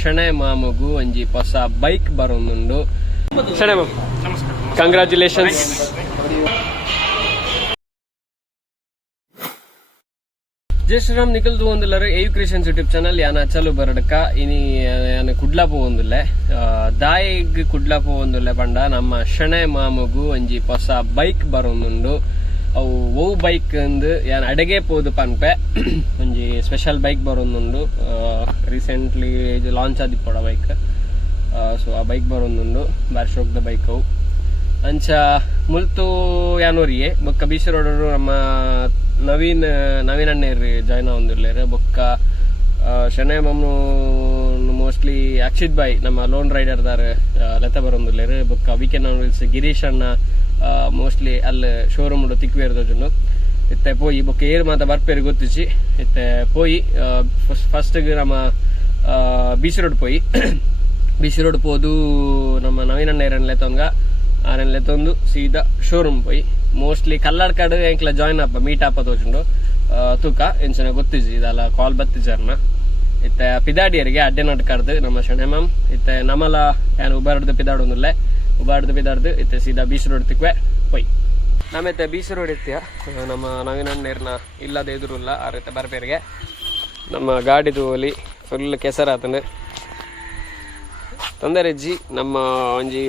ಶಣೆ ಮಾಮಗೂ ಒಂಜಿ ಹೊಸ ಬೈಕ್ ಬರೋದುಂಡು. ಶಣೆ ಮಾಮ್, ಕಂಗ್ರಾಚುಲೇಷನ್ಸ್. ಜೈ ಶ್ರೀರಾಮ್. ನಿಖಲ್ದು ಒಂದಿಲ್ಲರು ಏವ್ ಕ್ರಿಯೇಷನ್ಸ್ ಯೂಟ್ಯೂಬ್ ಚಾನಲ್ ಯಾನ ಅಚ್ಚಲು ಬರಡಕ ಇನಿ ಯಾನ ಕುಡ್ಲಾ ಪೋವೊಂದುಲ್ಲೆ ದಾಯಿಗ್ ಕುಡ್ಲಾ ಪೋವೊಂದುಲ್ಲೆ ಪಂಡ ನಮ್ಮ ಶಣೆ ಮಾಮಗೂ ಒಂಜಿ ಹೊಸ ಬೈಕ್ ಬರೋದುಂಡು. ಅವು ಓ ಬೈಕ್ ಅಂದು ಯಾನ್ ಅಡೆಗೆ ಪೋದು ಪನ್ಪೆ ಒಂಜಿ ಸ್ಪೆಷಲ್ ಬೈಕ್ ಬರೋದುಂಡು. ರೀಸೆಂಟ್ಲಿ ಇದು ಲಾಂಚ್ ಆದಿಪ್ಪಡ ಬೈಕ್. ಸೊ ಆ ಬೈಕ್ ಬರೋದುಂಡು ಬಾರಿ ಶೋಕ್ದ ಬೈಕ್. ಅವು ಅಂಚ ಮುಲ್ತು ಯಾನೂರಿಯೇ ಬೊಕ್ಕ ಬೀಚ್ ರೋಡ್ ನಮ್ಮ ನವೀನ್ ಅಣ್ಣೇರಿ ಜಾಯ್ನ್ ಆವೊಂದುಲ್ಲೆರ್. ಬೊಕ್ಕ ಶಣೆ ಮಮ್ನು ಮೋಸ್ಟ್ಲಿ ಅಕ್ಷಿತ್ ಬಾಯ್ ನಮ್ಮ ಲೋನ್ ರೈಡರ್ ದಾರ್ ಲೆತ್ತ ಬರೋದುಲ್ಲೆರ್. ಬೊಕ್ಕ ವೀಕೆಂಡ್ ವಿಲ್ಸ್ ಗಿರೀಶ್ ಅಣ್ಣ ಮೋಸ್ಟ್ಲಿ ಅಲ್ಲಿ ಶೋರೂಮ್ ತಿಕ್ವೇರ್ದೊಂದು ಇತ್ತೆ ಪೋಯಿ ಬೊಕ್ಕ ಏರ್ ಮಾತ ಬರ್ಪೇರಿ ಗೊತ್ತಿಸಿ ಇತ್ತೆ ಪೋಯಿ ಫಸ್ಟ್ ನಮ್ಮ ಬೀಚ್ ರೋಡ್ ಪೋಯಿ ಬೀಚ್ ರೋಡ್ ಪೋದು ನಮ್ಮ ನವೀನ್ ಅಣ್ಣ ಲೆತ್ತೊಂದು ಸೀದಾ ಶೋರೂಮ್ ಪೋಯಿ ಮೋಸ್ಟ್ಲಿ ಕಲ್ಲಡ್ಕಾಡು ಎಂಕ್ಲ ಜಾಯ್ನ್ ಅಪ್ಪ ಮೀಟ್ ಆಪ ತೋಚುಂಡು ತೂಕ ಎಂಚನ ಗೊತ್ತಿಸಿ ಇದಲ್ಲ ಕಾಲ್ ಬತ್ತಿಜರ್ನ ಇತ್ತೆ ಪಿದಾಡಿಯರಿಗೆ ಅಡ್ಡೆ ನಡ್ಕಾಡ್ದು ನಮ್ಮ ಶಣೆ ಮಾಮ್ ಇತ್ತೆ ನಮಲ ಏನು ಉಬಾರ್ದು ಪಿದಾಡೊಂದುಲ್ಲೆ ಉಬಾರ್ದು ಪಿದಾಡ್ದು ಇತ್ತೆ ಸೀದಾ ಬೀಚ್ ರೋಡ್ ತಿಕ್ವೆ ಪೊಯ್ ನಮ್ಮತ್ತೆ ಬೀಚ್ ರೋಡ್ ಇತ್ತೀಯ ನಮ್ಮ ನವೀನ್ ಅಣ್ಣೇರ್ನ ಇಲ್ಲದ ಎದುರುಲ್ಲ ಆ ರೀತಿ ಬರ್ಬೇರಿಗೆ ನಮ್ಮ ಗಾಡಿದು ಒಲಿ ಫುಲ್ ಕೆಸರಾತಂದು ತೊಂದರೆಜ್ಜಿ ನಮ್ಮ ಒಂಜಿ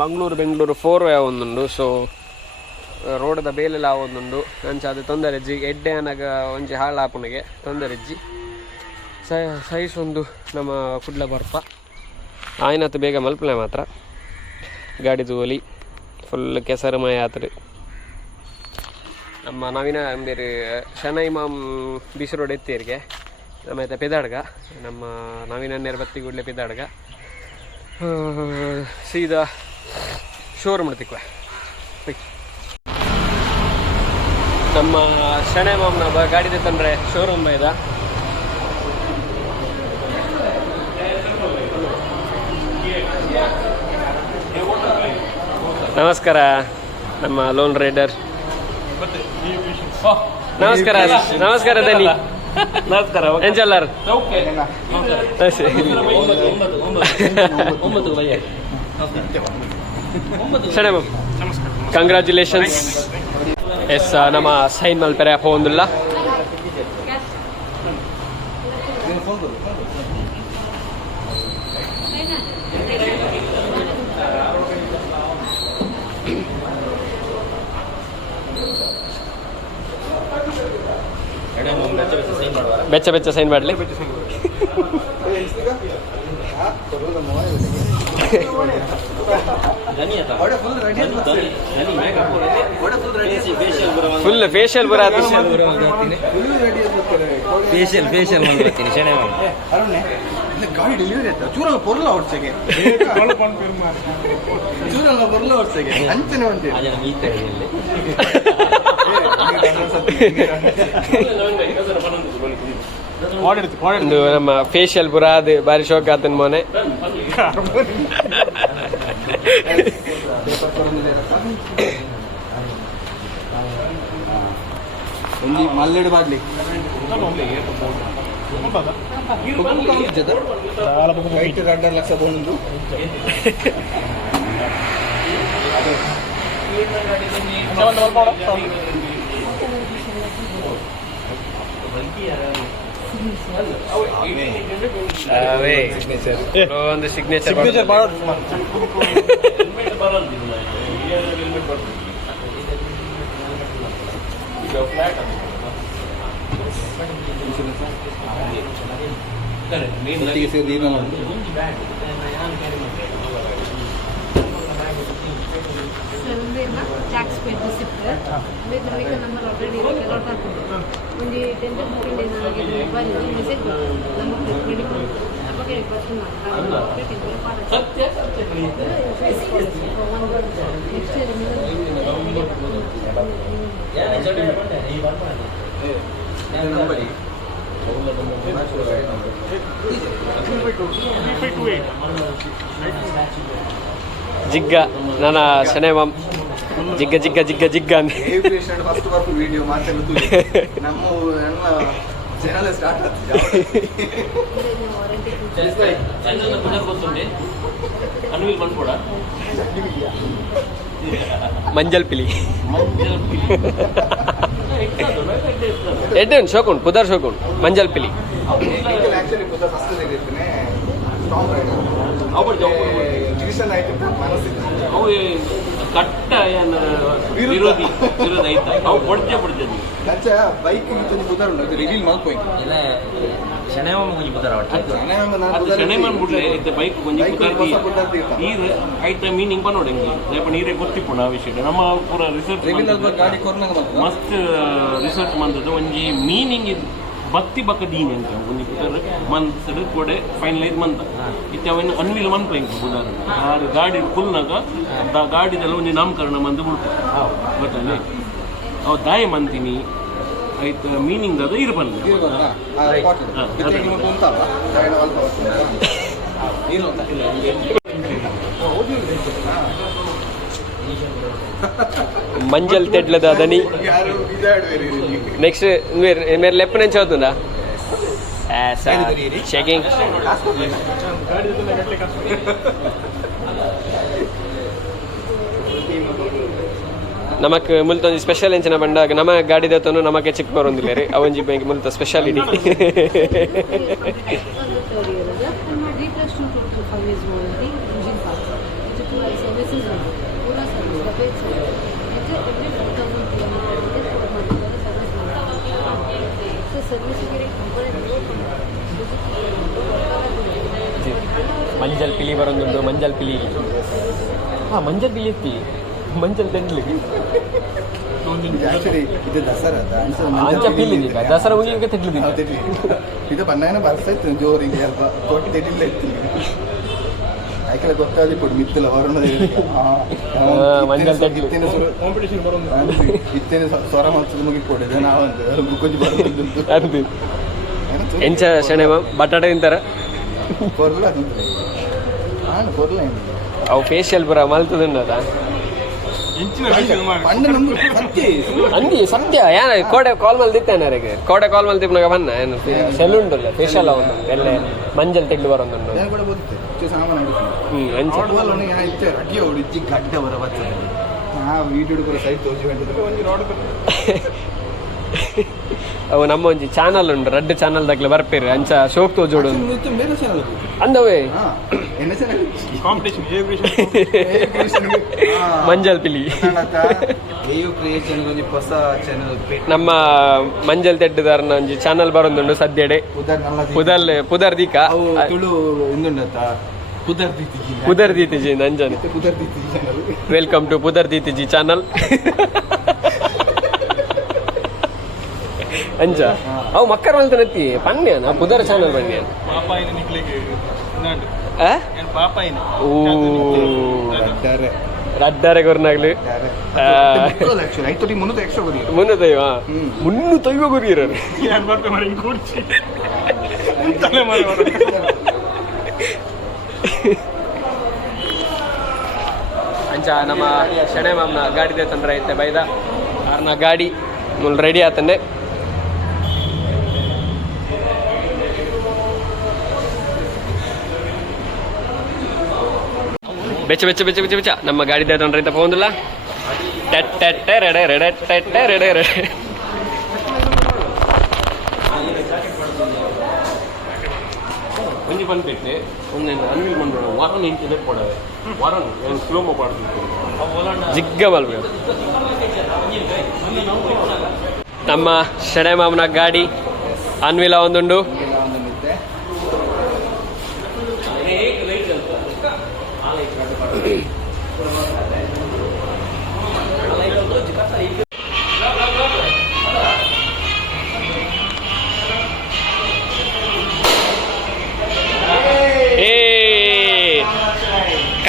ಬೆಂಗಳೂರು 4 ವೇ ಒಂದುಂಡು. ಸೊ ರೋಡದ ಬೇಲೆಲ್ಲ ಒಂದುಂಡು ಅಂಚ ಅದು ತೊಂದರೆಜ್ಜಿ ಎಡ್ಡೆ ಅನಗ ಒಂಜಿ ಹಾಳಾಪುನಿಗೆ ತೊಂದರೆಜ್ಜಿ ಸೈಸ್ ಒಂದು ನಮ್ಮ ಕುಡ್ಲ ಬರ್ಪ ಆಯ್ನತ್ತು ಬೇಗ ಮಲ್ಪಲೆ ಮಾತ್ರ ಗಾಡಿದು ಒಲಿ ಫುಲ್ ಕೆಸರುಮಯ ಆತ್ರಿ. ನಮ್ಮ ನವೀನ ಬೇರೆ ಶನೈ ಮಾಮ್ ಬೀಚ್ ರೋಡ್ ಎತ್ತೇರಿಗೆ ನಮ್ಮ ಪೆದಾಡ್ಗ ನಮ್ಮ ನವೀನ ನೇರ್ ಬತ್ತಿ ಗುಡ್ಲೆ ಪೆದಾಡ್ಗ ಸೀದಾ ಶೋರೂಮ್ ತಿಕ್ವೆ. ನಮ್ಮ ಶಣೆ ಮಾಮ್ನ ಗಾಡಿ ತಂದ್ರೆ ಶೋರೂಮ್ ಬೈದ ನಮಸ್ಕಾರ ನಮ್ಮ ಲೋನ್ ರೈಡರ್. ನಮಸ್ಕಾರ ದನಿ. ನಮಸ್ಕಾರ ಎಂಜಲ್ಲರ್ ಶಣೆ ಮಾಮ್ ಕಂಗ್ರಾಚುಲೇಷನ್ಸ್. ಎಸ್ ನಮ್ಮ ಸೈನ್ ಮಲ್ಪೆರೆ ಹೋಗುದಿಲ್ಲ. ಬೆಚ್ಚ ಸೈನ್ ಮಾಡಲಿ. ಫುಲ್ ಫೇಶಿಯಲ್ ಬರ ಗಾಡಿ ಡೆಲಿವರಿ ಆಯ್ತಾ ಚೂರ ಪೊರ್ಲ ಹೊಡ್ಸಗೆ ಅಂಚನೆ ಉಂಟು ನಮ್ಮ ಫೇಶಿಯಲ್ ಬುರಾದ್ ಬಾರಿ ಶೋಕ ಆತನ ಮೊನೆ. ಒಂದು ಮಲ್ಲೆಡು ಬಾಡ್ಲಿ ಲಕ್ಷ ಬೋಣದು ಒಂದು signature tax paid discipline vehicle number already allot ಆಗ್ತದೆ. ಒಂದು 10 to 15 days ನನಗೆ ಮೊಬೈಲ್ ಮೆಸೇಜ್ ಬರ್ತದೆ ನಮ್ಮ ರೆಡಿ ಅವಾಗ ರಿಕ್ವೆಸ್ಟ್ ಮಾಡ್ತಾರೆ. ಜಿಗ್ಗ ನನ್ನ ಶಣೆ ಮಾಮ್ ಜಿಗ್ಗ ಜಿಗ್ಗ ಜಿಗ್ಗ ಜಿಗ್ಗ ಫಸ್ಟ್ ವಿಡಿಯೋ ಮಾತಾಡೋದು ನಮ್ಮ ಚಾನಲ್ ಸ್ಟಾರ್ಟ್ ವಾರಂಟಿ ಚಾನಲ್ ಪುನರ್ ಗೊತ್ತುಂಟೆ ಅನ್ವಿಲ್ ಮನ್ಪೋಡ ಮಂಜಲ್ ಪಿಲಿ ಎಡ್ಡೆ ಶೋಕುಂಡು ಪುದರ್ ಶೋಕುಂಡು ಮಂಜಲ್ ಪಿಲಿ ಆಕ್ಚುಲಿ ಫಸ್ಟ್ ಇರ್ತೇನೆ ಸ್ಟ್ರಾಂಗ್ ಡಿವಿಷನ್ ಆಯ್ತು ಮನಸ್ಸಿದೆ ಅವು ಕಟ್ಟ ವಿರೋಧಿ ಆಯ್ತಾ ಅವು ಪಡ್ಜೆ ನಂಚ ಬೈಕ್ ಬುಧಾರ ಉಂಟು ರಿವೀಲ್ ಮಲ್ಪೋಯ್ ಇಲ್ಲ ಶನೇಮಮ್ಮ ಕೊಂಚ ಬುದ್ಧಾರ ಬಿಡ್ಲೆ ಇತ್ತೆ ಬೈಕ್ ಕೊಂಚ ಈರ್ ಐತ ಮೀನಿಂಗ್ ಪನ್ನೋಡು ಹೆಂಗೆ ಲೇಪ ನೀರೇ ಗೊತ್ತಿಪ್ಪುಂಡು ಆ ವಿಷಯ ನಮ್ಮ ಪೂರ ರಿಸರ್ಚ್ ಗಾಡಿ ಕೊರ್ನಂಗ ಮಸ್ತ್ ರಿಸರ್ಚ್ ಮಂದದ್ದು ಒಂಜಿ ಮೀನಿಂಗ್ ಇದು ಭಕ್ತಿ ಬಕ್ಕ ದೀನಿ ಅಂತ ಒಂಜಿ ಪುದರ್ ಮನ್ಸಡ್ ಕೊಡೆ ಫೈನಲೈಸ್ ಮಂತ ಇತ್ತೆ ಅವನು ಅನ್ವಿಲ್ ಮನ್ಪ ಹೆಂಗೆ ಬುಧಾರ ಗಾಡಿ ಫುಲ್ನಾಗ ಗಾಡಿದೆಲ್ಲ ಒಂಜಿ ನಾಮಕರಣ ಮಂದು ಬಿಡ್ತು ಗೊತ್ತಲ್ಲಿ ಅವು ದಾಯ ಮಂತೀನಿ ಆಯ್ತು ಮೀನಿಂಗ್ ಅದು ಇರ್ಬಂದು మంజల్ తెడ్ల దాదని నెక్స్ట్ మీరు లెఫ్ట్ నుంచి అవుతుందా చెకింగ్ ನಮಕ್ ಮುಲ್ತ ಒಂಜಿ ಸ್ಪೆಷಲ್ ಎಂಚಿನ ಬಂಡಾಗ ನಮ್ಮ ಗಾಡಿ ದತ್ತನು ನಮಗೆ ಚಿಕ್ಕ ಬರೋದಿಲ್ಲ ರೀ ಅವೊಂಜಿ ಬ್ಯಾಂಕ್ ಮುಲ್ತ ಸ್ಪೆಷಾಲಿಟಿ ಮಂಜಲ್ ಪಿಲಿ ಬರೋದುಂಟು ಮಂಜಲ್ ಪಿಲಿ ಮಂಜಲ್ ಪಿಲಿ ಎತ್ತಿ ಮಂಜಲ್ ತೆಂಡ್ಲಿ ಇದು ದಸರಾ ಅಂಚ ಪೀಲಿದೀಗ ದಸರಾ ಮುಗಿಲಿಕ್ಕೆ ತೆಗ್ಲಿದೀಗ ಇದು ಬಣ್ಣನ ಬರ್ಸೈತೆ ಜೋರಿಗೆ ಅಲ್ಪ ಕೊಟ್ಟು ತೆಗಿಲ್ಲ ಇತ್ತು ಯಾಕೆಲ್ಲ ಗೊತ್ತಾದಿ ಕೊಡು ಮಿತ್ತಲ ವರುಣ ಮಂಜಲ್ ತೆಗ್ಲಿ ಕಾಂಪಿಟೇಷನ್ ಬರೋದು ಇತ್ತೇನೆ ಸ್ವರ ಮಾಡ್ಸೋದು ಮುಗಿಕೊಡಿದೆ ನಾವಂತ ಕೊಂಚ ಬರೋದು ಅದು ಎಂಚ ಶಣೆಮ ಬಟಾಟೆ ತಿಂತಾರ ಕೊರ್ಲ ಹಾಂ ಕೊರ್ಲ ಅವು ಫೇಶಿಯಲ್ ಬರ ಮಲ್ತದಂಡದ ಅಂದಿ ಸತ್ಯ ಏನ ಕೋಡೆ ಕಾಲ್ ಮಲ್ ದಿತ್ತೇನರಿಗೆ ಕೋಡೆ ಕಾಲ್ ಮಲ್ ತಿಪ್ಪನಾಗ ಬನ್ನ ಏನು ಸೆಲ್ ಉಂಟಲ್ಲ ಫೇಶಿಯಲ್ ಅವನು ಎಲ್ಲ ಮಂಜಲ್ ತೆಗ್ದು ಬರೋದನ್ನು ಅವು ನಮ್ಮ ಒಂಜಿ ಚಾನಲ್ ಉಂಟು ರೆಡ್ ಚಾನಲ್ ದಾಗ್ಲೆ ಬರ್ಪೇರಿ ಅಂಚ ಶೋಕ್ ತೋಜೋಡು ಅಂದವೇ ಮಂಜಲ್ ಪಿಲಿ ನಮ್ಮ ಮಂಜಲ್ ತೆಡ್ಡದಾರನ ಒಂಜಿ ಚಾನಲ್ ಬರೋದುಂಡು ಸದ್ಯಡೆ ಪುದರ್ ದೀಕ ಪುದರ್ ದೀತಿಜಿ ನಂಜನ್ ವೆಲ್ಕಮ್ ಟು ಪುದರ್ ದೀತಿಜಿ ಚಾನಲ್ ಅಂಚ ಅವು ಮಕ್ಕರ್ ಮಲ್ತನತ್ತಿ ಪನ್ಯಾನ ಪುದರ್ ಚಾನಲ್ ಪನ್ಯಾನ ರಡ್ಡಾರೆ ಕೊರ್ನಾಗ್ಲಿ ಮುನ್ನೂತೈವ ಕೊರಿಯರ್ ಅಂಚ ನಮ್ಮ ಶಣೆ ಮಾಮ್ನ ಗಾಡಿ ತಂದ್ರೆ ಐತೆ ಬೈದ ಅವ್ರನ್ನ ಗಾಡಿ ರೆಡಿ ಆತಂಡೆ ಬೆಚ್ಚ ಬೆಚ್ಚ ಬೆಚ್ಚ ಬೆಚ್ಚ ಬೆಚ್ಚ ನಮ್ಮ ಗಾಡಿ ತಂದ್ರೆ ಐತೆ ಪೋಂದಿಲ್ಲ ಟೆಟ್ಟೆ ರೆಡೆ ರೆಡೆ ಟೆಟ್ಟೆ ರೆಡೆ ರೆಡೆ ಒಂಜಿ ಬಂದ್ಬಿಟ್ಟು ಒಂದೇನು ಅನ್ವಿಲ್ ಮಾಡೋಣ ವಾರನ್ ಇಂಟಿದೆ ಕೊಡವೆ ವಾರನ್ ಏನು ಸ್ಲೋಮೋ ಮಾಡ್ತಿತ್ತು ಜಿಗ್ಗ ಮಲ್ಬೇಕು ನಮ್ಮ ಶಣೆ ಮಾಮನ ಗಾಡಿ ಅನ್ವಿಲ ಒಂದುಂಡು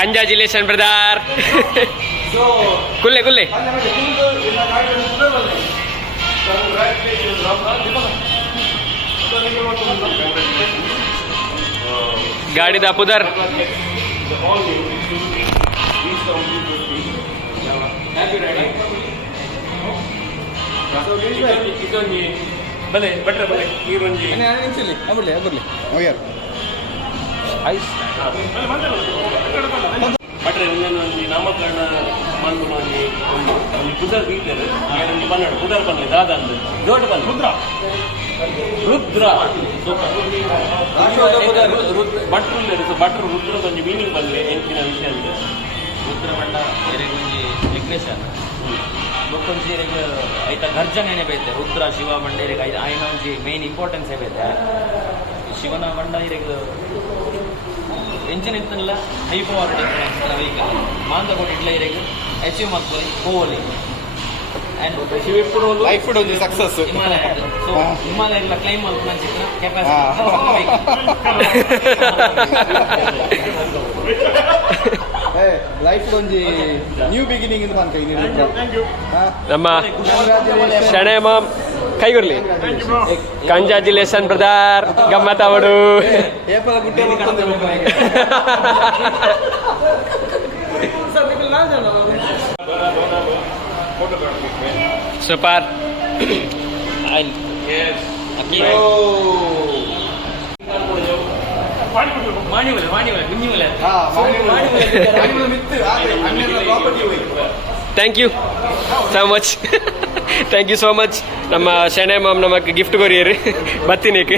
Congratulations, brother. Kulle, kulle. Gaadi da pudar. ಬಲೆ ಬಟ್ರೆ ಬಲೆ ನೀರೊಂಜಿ ನಿಮಿಷಲಿ ಬರ್ಲಿ ಬರ್ಲಿ ಯಾರು ಐಸ್ ಬಟ್ರೆ ಒಂದೊಂದು ನಾಮಕರಣ ಮಾಡ್ಕೊಂಡು ಒಂದು ಕುದರ್ ಬೀಳ್ತಾರೆ ಒಂದು ಪನ್ನಡ ಕುದರ್ ಪನ್ನೆ ದಾದ ಅಂದ್ರೆ ದೊಡ್ಡ ಪನ್ನೆ ರುದ್ರ ಭಟ್ರು ರುದ್ರ ಕೊಂಚ ಮೀನಿಂಗ್ ಬಂದ್ರೆ ಎಂಚಿನ ವಿಷಯ ಅಂದ್ರೆ ರುದ್ರ ಬಂಡ ಎರೆಗೊಂಜಿ ವಿಘ್ನೇಶನ್ ಬೊಕ್ಕೊಂಜಿ ಐತ ಗರ್ಜನೆ ಬೈತೆ ರುದ್ರ ಶಿವ ಬಂಡ ಇರೆಗೆ ಆಯ್ನ ಒಂಜಿ ಮೇನ್ ಇಂಪಾರ್ಟೆನ್ಸ್ ಬೈತೆ ಶಿವನ ಬಂಡ ಇರೆಗೆ ಎಂಜಿನ್ ಇತ್ತಲ್ಲ ಹೈ ಪವರ್ ವೆಹಿಕಲ್ ಮಾಂದಗೋಡಿ ಇಡ್ಲ ಇರೆಗೆ ಅಚೀವ್ ಮಾಡ್ಕೊಳ್ಳಿ ಹೋಗಲಿ ಲೈಫ್ ಒಂದು success Himalaya so Himalaya climb ಮಾಡ್ಕೊಂಡು ಅನ್ಸಿದ್ರೆ ಲೈಫ್ ಒಂಜಿ ನ್ಯೂ ಬಿಗಿನಿಂಗ್ ಅಂತ ಅನ್ಕ ನಮ್ಮ ಶಣೆ ಮಾಮ್ ಕೈಗುರ್ಲಿ ಕಂಗ್ರಾಚುಲೇಷನ್ ಬ್ರದರ್ ಗಮ್ಮತ್ ಅವಡು ಏಪಲ ಗುಡ್ಡೆ super thank you so much thank you so much ನಮ್ಮ ಶೆಣೆ ಮಾಮ್ ನಮಗೆ ಗಿಫ್ಟ್ ಕೊರಿಯರಿ ಬತ್ತಿನೇಕೆ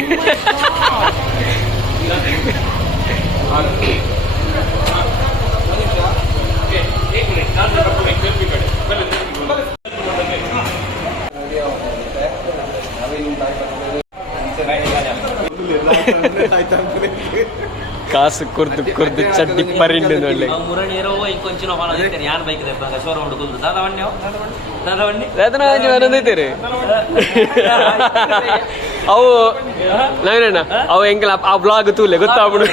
ಕಾಸು ಕುರ್ದು ಕುರ್ದು ಚಡ್ಡಿ ಪರಿಂಡು ಒಳ್ಳೆ ಮುರಣಿ ಇರೋ ಇಂಕೊಂಚಿನ ಹೊಲ ಐತೆ ಯಾರು ಬೈಕ್ ಶೋರೂಮ್ ಹುಡುಗುದು ದಾದವಣ್ಣೆ ದಾದವಣ್ಣಿ ಅದೈತೇರಿ ಅವು ನಾವೇನ ಅವು ಹೆಂಗಿಲ್ಲ ಆ ಬ್ಲಾಗ್ ತೂಲೆ ಗೊತ್ತಾಗ್ಬಿಡು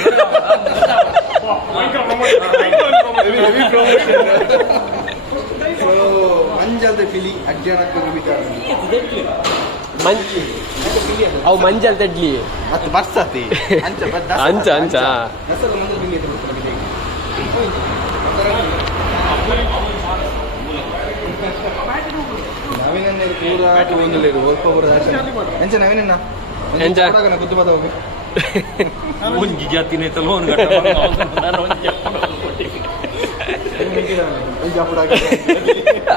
ಮಂಜಲ್ದ ಫಿಲಿ ಅಜ್ಜನಕ್ಕೆ ಅವು ಮಂಜಲ್ ತಡ್ಲಿ ಮತ್ತು ಬರ್ಸತಿ ಅಂಚ ಅಂಚ ಅಂಚ ನವೀನ ಪೂರ ಒಂದಿಲ್ಲ ಒಲ್ಪ ಪೂರ ಎಂಚ ನವೀನ ಎಂಚ ಬುದ್ಧಿ ಮಾತ ಹೋಗಿ ಒಂಜಿ ಜಾತಿನೇ ತಲೋ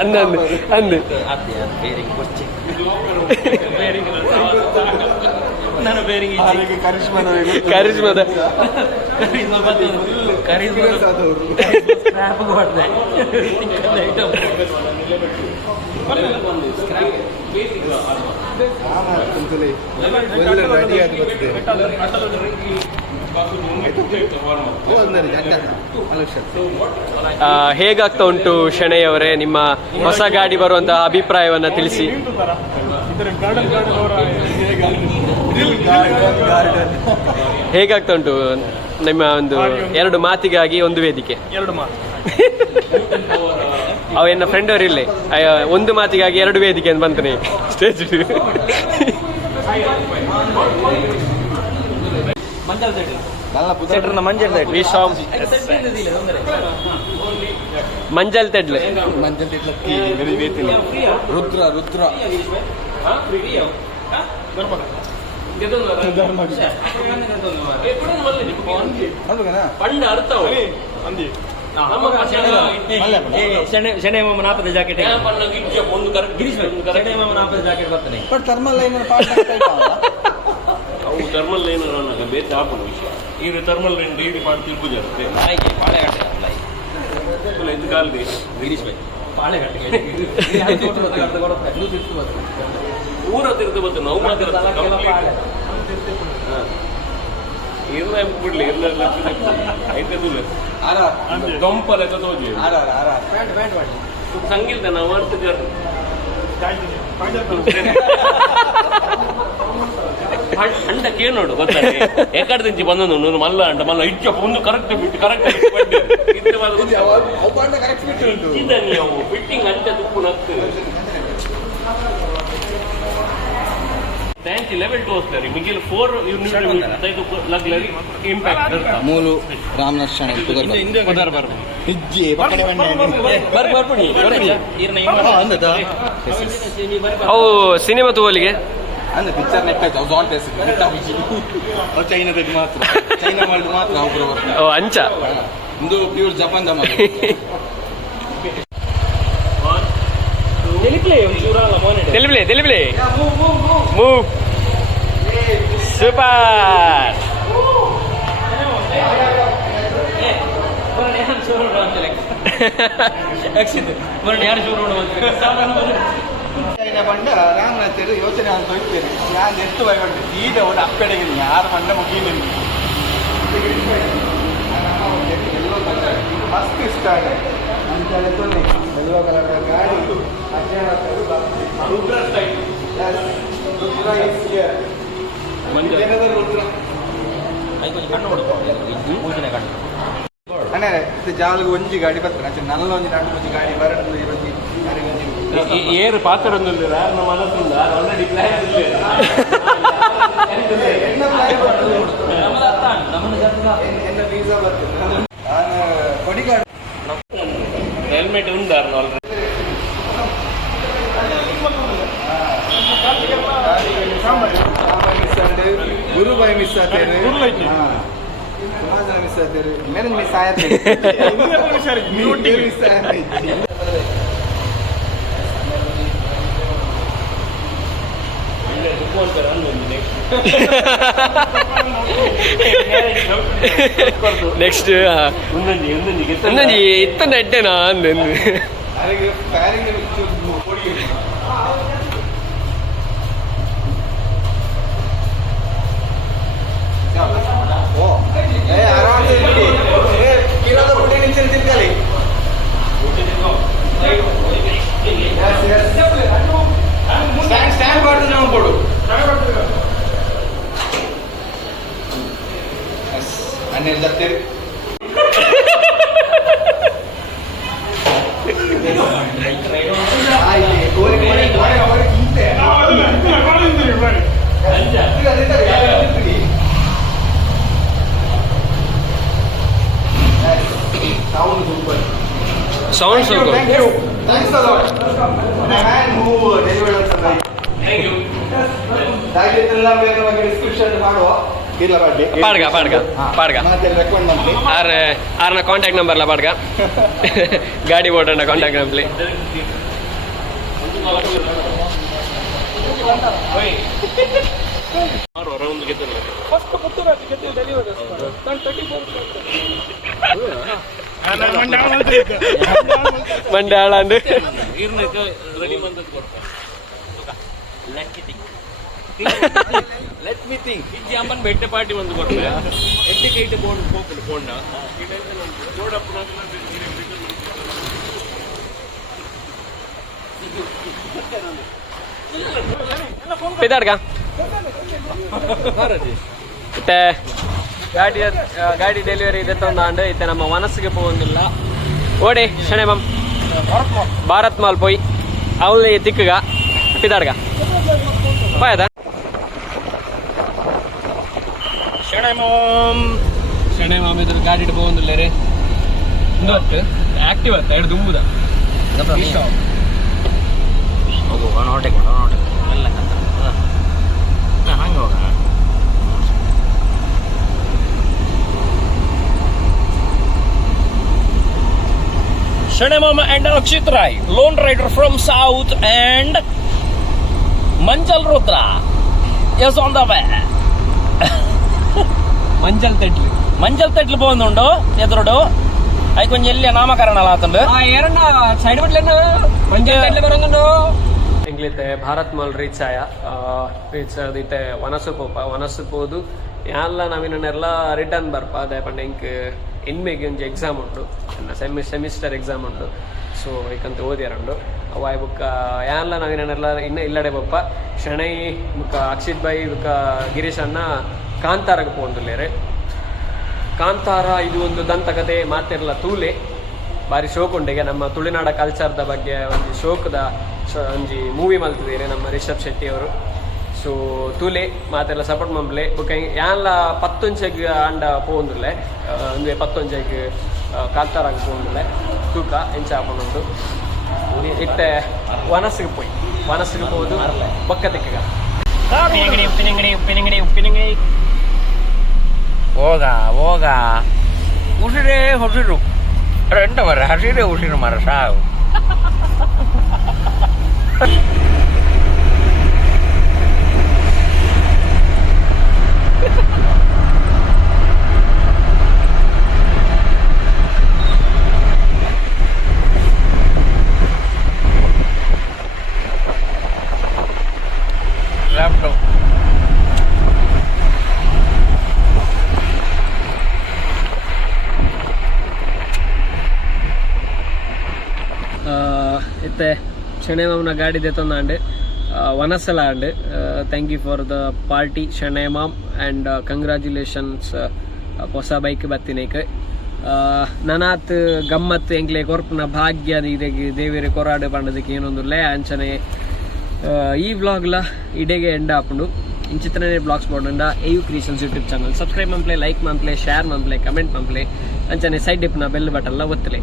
ಅಂದು ಅಂದು ಕರಿಷ್ಮದ ಹೇಗಾಗ್ತಾ ಉಂಟು ಶೆಣೆಯವರೇ ನಿಮ್ಮ ಹೊಸ ಗಾಡಿ ಬರುವಂತಹ ಅಭಿಪ್ರಾಯವನ್ನ ತಿಳಿಸಿ. ಹೇಗಾಗ್ತಾ ಉಂಟು ನಿಮ್ಮ ಒಂದು ಎರಡು ಮಾತಿಗಾಗಿ ಒಂದು ವೇದಿಕೆ? ಅವೆನ್ನ ಫ್ರೆಂಡ್ ಅವರು ಇಲ್ಲಿ ಒಂದು ಮಾತಿಗಾಗಿ ಎರಡು ವೇದಿಕೆ ಅಂತ ಬಂತಾನೆ ಸ್ಟೇಜ್. ಮಂಜಲ್ ತೆಡ್ಲೆ ರುದ್ರ ರುದ್ರ ಶೆಣೆ ಮಾಮ ನಾಪದ ಜಾಕೆಟ್ ಜಾಕೆಟ್ ಬರ್ತಾನೆ ಥರ್ಮಲ್ ಲೈನ್ ಅವು ಥರ್ಮಲ್ ಲೈನ್ ಬೇರೆ ಹಾಕೋಣ ವಿಷಯ ಈಗ ಥರ್ಮಲ್ ಲೈನ್ ಡೈಲಿ ಮಾಡಿ ತಿಳ್ಬುದಿರುತ್ತೆ ಇದು ಕಾಲದೆ ಊರ ತಿರ್ದು ಬರ್ತದೆ ನಾವು ಬಿಡ್ಲಿ ದೊಂಪಲ ಸಂಗೀತ ನಾವು ಮಾಡ್ತಿದ್ದ ಅಂಡ ಕೇಳೋಡು ಗೊತ್ತಾನೆ ಎಕಡೆ ದಿಂಚಿ ಬಂದನು ಮಲ್ಲ ಅಂಟ ಮಲ್ಲ ಇಚ್ಚ ಒಂದು ಕರೆಕ್ಟ್ ಬಿಟ್ಟು ಕರೆಕ್ಟ್ ನೀವು ಫಿಟ್ಟಿಂಗ್ ಅಂಚ ತುಪ್ಪು ನಗ್ತು ಥ್ಯಾಂಕ್ ಯು ಲೆವೆಲ್ ಟು ವಸ್ತಾರೆ ಮಿಗಿಲ್ 4 ಲಗ್ಲರಿ ಇಂಪ್ಯಾಕ್ಟ್ ಮೂಲು ರಾಮನರ್ಷಣ ಅವು ಸಿನಿಮಾ ತೋಲಿಗೆ ಅಂದ್ರೆ ಪಿಕ್ಚರ್ ನೆಟ್ಟ ಜಾಂಟೇಸ್ ಅವ್ರು ಚೈನಾದಲ್ಲಿ ಮಾತ್ರ ಚೈನಾ ಮಾಡಿದ್ರೆ ಮಾತ್ರ ಒಬ್ರು ಬರ್ತಾರೆ. ಓ ಅಂಚ ಒಂದು ಪ್ಯೂರ್ ಜಪಾನ್ ದಮ್ಮ. తెలుపులే మూవ్ సూపర్ ಚೈನಾ ಬಂಡ ರಾಮನಾಥರು ಯೋಚನೆ ಅಂತ ಹೋಗ್ತೇನೆ ನಾನು ಎಷ್ಟು ಬೈಕೊಂಡು ಈಗ ಒಂದು ಅಪ್ಪೆಡೆಗೆ ಯಾರು ಬಂಡ ಮುಗಿಲಿಲ್ಲ ಎಲ್ಲೋ ಕಲರ್ ಇದು ಮಸ್ತ್ ಇಷ್ಟ ಆಗಿದೆ ಅಂತ ಎಲ್ಲೋ ಕಲರ್ ಗಾಡಿ Rudra style Rudra is here ಏನದು ರುದ್ರ ಕಣ್ಣು ಮೂಗಿನ ಕಣ್ಣು ಅಣ್ಣ ಇದು ಜಾಲಿಗೆ ಒಂಜಿ ಗಾಡಿ ಬರ್ತಾರೆ ಅಚ್ಚ ನಲ್ಲ ಒಂಜಿ ನಾಲ್ಕು ಒಂಜಿ ಗಾಡಿ ಬರಡು ಇರೋದು ಏರು ಪಾತ್ರೊಂದು ರಾರನ ಮನಸ್ಸಿಂದ ಆಲ್ರೆಡಿ ಪ್ಲಾನ್ ಎನ್ನ ವೀಸಾ ಬರ್ತದೆ ನಾನು ಕೊಡಿಗಾಡು ಹೆಲ್ಮೆಟ್ ಉಂಟಾರು ಆಲ್ರೆಡಿ ಗುರುಬಾಯಿ ಮಿಸ್ ಆಗ್ತಾರೆ ಸುಮಾರು ಜನ ಮಿಸ್ ಆಗ್ತಾರೆ ಮೇಲೆ ಮಿಸ್ ಆಯ್ತು ಮಿಸ್ ಆಯ್ತು నెక్స్ట్ ఉందండి ఇత్తన అడ్డేనా అంది ಅದಕ್ಕೆ ಪ್ಯಾರಿಂಗ್ ಕೊಡಿ ಓ ಏ ಆರಾಮ ಏ ಕಿಲೋದ ಬುಟ್ಟಿ ನಿಂಚೆ ತಿರ್ಗಲಿ ಸ್ಟ್ಯಾಂಡ್ ಮಾಡ್ದು ನಾವು ಕೊಡು ಅನ್ನೆಲ್ಲ ಜರ್ತೀರಿ Sounds so good. Thank you. Thanks a lot. The man who delivered us tonight. Thank you. ದಾಗಿದ್ದೆಲ್ಲ ಬೇರೆ ಬಗ್ಗೆ ಡಿಸ್ಕ್ರಿಪ್ಷನ್ ಮಾಡುವ ಇಲ್ಲ ಬಾಡ್ಲಿ ಪಾಡ್ಗ ಮತ್ತೆ ರೆಕಮೆಂಡ್ ಮಾಡ್ಲಿ ಆರ್ನ ಕಾಂಟ್ಯಾಕ್ಟ್ ನಂಬರ್ಲ ಪಾಡ್ಗ ಗಾಡಿ ಓಡೋಣ ಕಾಂಟ್ಯಾಕ್ಟ್ ನಂಬರ್ಲಿ ಮಂಡ್ಯಾಳ ಅಂದು ಲೆಟ್ ಮಿ ಥಿಂಕ್ ಇಜ್ಜಿ ಅಮ್ಮನ್ ಬೆಟ್ಟ ಪಾರ್ಟಿ ಒಂದು ಕೊಡ್ತಾರೆ ಎಡ್ಡೆ ಕೈಟ್ ಬೋರ್ಡ್ ಹೋಗ್ಬಿಡು ಬೋಂಡ പിതാടുക്ക ಮತ್ತೆ ಗಾಡಿ ಡೆಲಿವರಿ ಇದೆ ತಂದಾಂಡು ಇತ್ತೆ ನಮ್ಮ ಮನಸ್ಸಿಗೆ പോകുന്നിಲ್ಲ ಓಡಿ ಶಣೆ ಭಾರತ್ ಮಾಲ್ ಪೋಯ್ ಅವಳು ತಿಕ್ಕಗ ಪಿದಾಡ್ಗ ಪಾಯದ ಶಣೆ ಮಾಮ್ ಇದ್ರ ಗಾಡಿ പോകുന്നിಲ್ಲ ರೇ ಇಂದು ಹೊತ್ತು ಆಕ್ಟಿವ್ ಆಯ್ತಾ ಎರಡು ದುಂಬುದ ಹೊಟ್ಟೆ ಎಲ್ಲ ಹಂಗೆ ಹೋಗೋಣ Shane Mama and Akshit Rai, lone rider from south, and Manjal Rudra is on the way. ಮಂಜಲ್ ತೆಟ್ಲು പോകുന്നുണ്ടോ ಎದುರುಡು ಅයි ಕೊಂಚ ಎಲ್ಲಿ ನಾಮಕರಣ ಆತಂಡು ಎರಡ ಸೈಡ್ ಬಿಟ್ಲೇನ ಮಂಜಲ್ ತೆಟ್ಲು ಬರಂಗಂಡು ಎಂಗ್ಲಿತೆ ಭಾರತ್ ಮಾಲ್ ರೀಚ್ ಆದಿತ್ತೆ ವನಸು ಪೋದು ಯಾನ್ಲ ನಾವಿನೆಲ್ಲ ರಿಟರ್ನ್ ಬರ್ಪ ಅದೇ ಪಂಡ ಇಂಕ್ ಇನ್ಮೇಗೆ ಒಂಜಿ ಎಕ್ಸಾಮ್ ಉಂಟು ಸೆಮಿಸ್ಟರ್ ಎಕ್ಸಾಮ್ ಉಂಟು ಸೊ ಐಕಂತ ಓದಿಯರಂಡು ಅವಾಯ್ ಬುಕ್ಕ ಯಾನ್ಲ ನಾವಿನೆಲ್ಲ ಇಲ್ಲಡೆ ಬಪ್ಪ ಶಣೈ ಬುಕ್ಕ ಅಕ್ಷಿತ್ ಬಾಯಿ ಬುಕ್ಕ ಗಿರೀಶ್ ಅಣ್ಣ ಕಾಂತಾರಕ್ಕೆ ಪೋಂದುಲ್ಲೇರೆ ಕಾಂತಾರ ಇದು ಒಂದು ದಂತಕತೆ ಮಾತೆಲ್ಲ ತೂಲೆ ಬಾರಿ ಶೋಕ್ ಉಂಡೆಗೆ ನಮ್ಮ ತುಳುನಾಡ ಕಲ್ಚರ್ದ ಬಗ್ಗೆ ಒಂದು ಶೋಕದ ಒಂಜಿ ಮೂವಿ ಮಲ್ತಿದ್ದೀರಿ ನಮ್ಮ ರಿಷಬ್ ಶೆಟ್ಟಿ ಅವರು ಸೊ ತೂಲೆ ಮಾತೆಲ್ಲ ಸಪೋರ್ಟ್ ಮಂಬ್ಲೆ ಬುಕ್ಕ ಯಾನ್ಲ 11 ಆಂಡ ಪೋಂದುಲ್ಲೆ ಅಂದ್ರೆ 11 ಕಾಂತಾರಾಗ ಪೋಂದುಲ್ಲೆ ತೂಕ ಎಂಚ ಹಾಕೊಂಡುಂಟು ಇತ್ತೆ ವನಸ್ಸಿಗೆ ಹೋದು ಬೊಕ್ಕ ದಿಕ್ಕಗ ಉಪ್ಪಿನಂಗಡಿ ಹೋಗ ಉಸಿರೇ ಉಸಿರು ಎಂತ ಮರ ಹಸಿರೇ ಉಸಿರು ಮರ ಸಾವು ಲ್ಯಾಪ್ಟಾಪ್ ಇತ್ತೆ ಶಣೆ ಮಾಮನ ಗಾಡಿ ದೆತ್ತೊಂದಾಂಡ್ ವನಸಲ and thank you for the party ಶಣೆ ಮಾಮ್ ಆ್ಯಂಡ್ ಕಂಗ್ರ್ಯಾಚುಲೇಷನ್ಸ್ ಹೊಸ ಬೈಕ್ ಬತ್ತಿನೇಕ್ ನನಾತ್ ಗಮ್ಮತ್ ಎಂಕ್ಲೆ ಕೊರ್ಪುನ ಭಾಗ್ಯ ಇದಕ್ಕೆ ದೇವೇರೆ ಕೊರಾಡು ಪಂಡದಕ್ಕೆ ಏನೊಂದುಲ್ಲೆ ಅಂಚನೆ ಈ ವ್ಲಾಗ್ಲ ಇಡೆಗೆ ಎಂಡ್ ಆಪುಂಡು ಇಂಚಿತ್ರನೇ ಬ್ಲಾಗ್ಸ್ ಮಾಡೋಣ AU creations YouTube channel subscribe ಮಂಪ್ಲೆ ಲೈಕ್ ಮಂಪ್ಲೆ ಶೇರ್ ಮಂಪ್ಲೆ ಕಮೆಂಟ್ ಮಂಪ್ಲೆ ಅಂಚನೆ ಸೈಡ್ ಡಿಪ್ನ ಬೆಲ್ ಬಟನ್ಲ ಒತ್ತಲೆ